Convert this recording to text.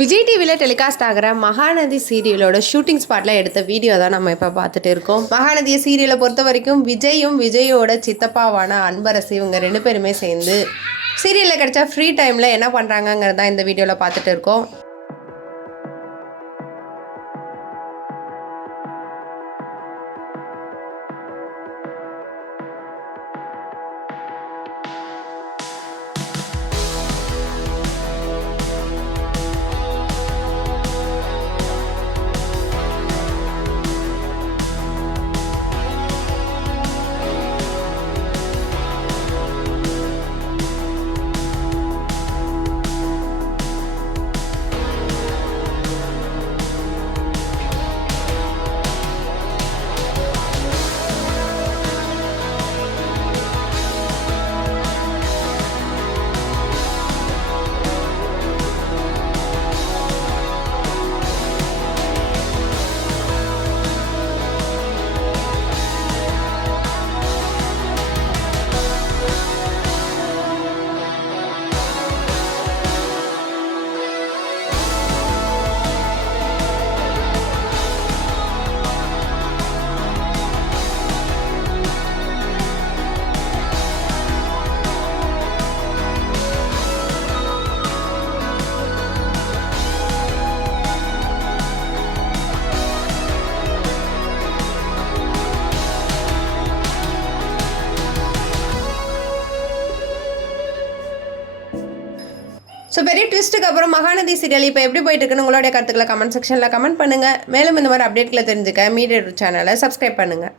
விஜய் டிவியில் டெலிகாஸ்ட் ஆகிற மகாநதி சீரியலோட ஷூட்டிங் ஸ்பாட்டில் எடுத்த வீடியோ தான் நம்ம இப்போ பார்த்துட்டு இருக்கோம். மகாநதி சீரியலை பொறுத்த வரைக்கும் விஜயோட சித்தப்பாவான அன்பரசு இவங்க 2 பேருமே சேர்ந்து சீரியலில் கிடைச்சா ஃப்ரீ டைமில் என்ன பண்ணுறாங்கங்கிறது தான் இந்த வீடியோவில் பார்த்துட்டு இருக்கோம். ஸோ பெரிய ட்விஸ்ட்டுக்கு அப்புறம் மகாநதி சீரியல் இப்போ எப்படி போயிட்டு இருக்குன்னு உங்களுடைய கருத்துக்களை கமெண்ட் செக்ஷனில் கமெண்ட் பண்ணுங்கள். மேலும் இந்த மாதிரி அப்டேட்களை தெரிஞ்சுக்க மீடியா சேனலை சப்ஸ்கிரைப் பண்ணுங்கள்.